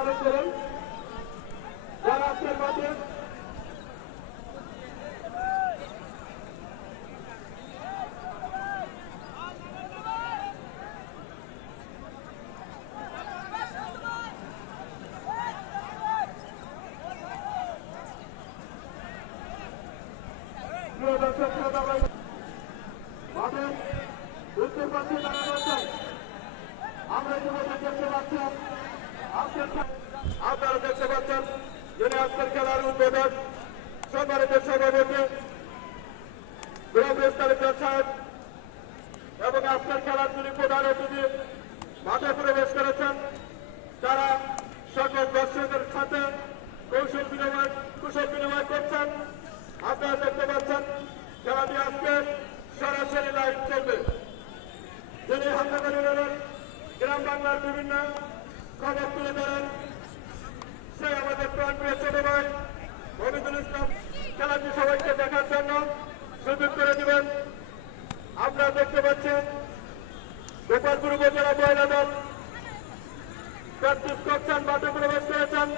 পালন করুন। যারা আজকের মাঠে মাঠের উত্তর পাশে যারা রয়েছেন আমরা ইতিমধ্যে দেখতে পাচ্ছেন আপনারা দেখতে পাচ্ছেন যিনি আজকের খেলার উদ্বোধক সম্মানিত সভাপতি সাহেব এবং আজকের খেলার যিনি প্রধান অতিথি মাঠে প্রবেশ করেছেন তারা সকল দর্শকদের সাথে কুশল বিনিময় করছেন। আপনারা দেখতে পাচ্ছেন খেলাটি আজকে সরাসরি লাইভ চলবে। যিনি হামলাকারী হলেন গ্রাম বাংলার বিভিন্ন খবর তুলে ধরেন সে আমাদের প্রাণপ্রিয় ছোট ভাই মমিদুল ইসলাম। খেলাটি সবাইকে দেখার জন্য সুযোগ করে দিবেন। আপনারা দেখতে পাচ্ছেন গোপালপুর উপজেলা মহিলা দল প্র্যাকটিস করছেন, মাঠে প্রবেশ করেছেন।